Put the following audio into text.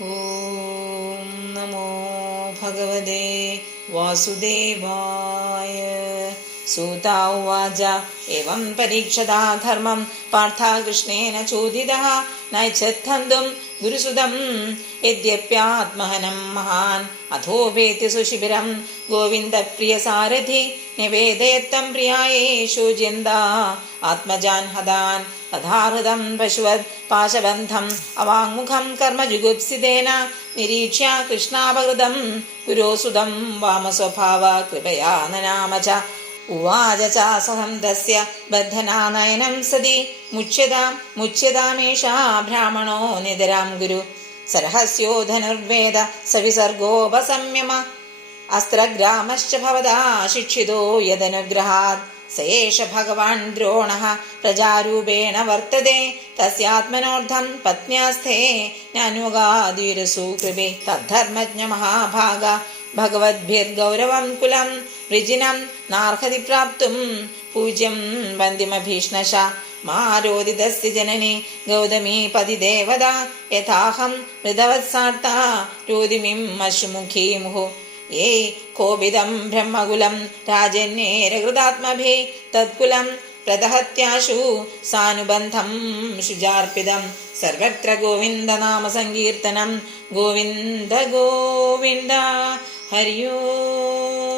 ഓം നമോ ഭഗവതേ വാസുദേവായ. സൂത ഉവാച ഏവം പരീക്ഷതാ ധർമ്മം പാർത്ഥാകൃഷ്ണേന ചോദിതഃ നൈച്ഛന്തം ഗുരുസുതം യദ്യപ്യാത്മഹനം മഹാൻ അഥോപേതി സുശിബിരം ഗോവിന്ദപ്രിയസാരഥി നിവേദയത്തം പ്രിയായേഷു ജിന്ദ ആത്മജാൻ ഹതാൻ തഥാഹൃതം പശുവത് പാശബന്ധം അവാങ്മുഖം കർമ്മജുഗുപ്സിതേന നിരീക്ഷ്യ കൃഷ്ണാപഹൃതം ഗുരോസുതം വാമസ്വഭാവ കൃപയാ നനാമ ച ഉവാച ചാസഹം തസ്യ ബദ്ധനാനയനം സതി മുച്യതാമേഷാ ബ്രാഹ്മണോ നിതരാം ഗുരു സർഹസ്യോ ധനുർവേദ സവിസർഗോപസംയമ അസ്ത്രഗ്രാമശ്ച ഭവതാ ശിക്ഷിതോ യദനുഗ്രഹാത് സയേഷ ഭഗവാൻ ദ്രോണഃ പ്രജാരൂപേണ വർത്തതേ തസ്യാത്മനോർദ്ധം പത്ന്യാസ്ഥേ നാനുഗാദീരസൂകൃപേ തദ്ധർമ്മജ്ഞ മഹാഭാഗ ഭഗവദ്ഭിർഗൗരവം കുലം വൃജിനം നാർഹതി പ്രാപ്തും പൂജ്യം വന്ദിമഭീഷ്ണശ മാരോദിതസ്യ ജനനി ഗൗതമീ പതിദേവത യഥാഹം മൃതവത്സാർത്താ രോദിമിം അശ്മുഖീ മുഹു യേ കോപിതം ബ്രഹ്മകുലം രാജന്യേരകൃതാത്മഭി തത്കുലം പ്രദഹത്യാശു സാനുബന്ധം ശുചാർപ്പിതം സർവത്ര ഗോവിന്ദനാമ സങ്കീർത്തനം ഗോവിന്ദ ഗോവിന്ദ ഹരി ഓം.